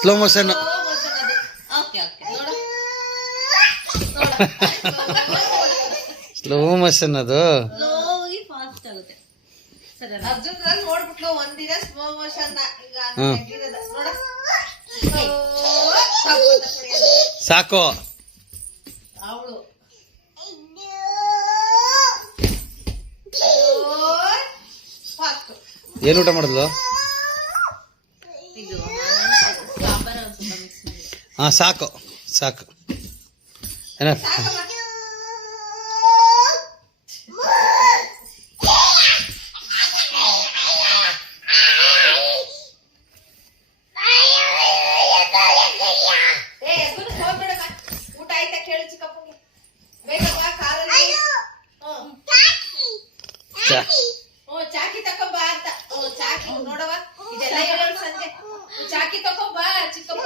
Slow motion. Slow motion ಅದು. ನೋಡ್ಬಿಟ್ಲು ಒಂದಿನ slow motion. ಸಾಕು. ಅವಳು ಏನು ಊಟ ಮಾಡಿದ್ಲು? ಹಾ ಸಾಕು ಸಾಕು. ಏನ ಊಟ ಆಯ್ತಾ ಕೇಳು ಚಿಕ್ಕಪ್ಪಗೆ. ಬೇಕಪ್ಪ ಕಾರಲ್ಲಿ ಚಾಕಿ ತಕೊಂಬ ಅಂತ. ಚಾಕಿ ನೋಡವ ಇದೆಲ್ಲ ಹೇಳೋಳು ಸಂಜೆ. ಚಾಕಿ ತಕೊಂಬ ಚಿಕ್ಕಪ್ಪ.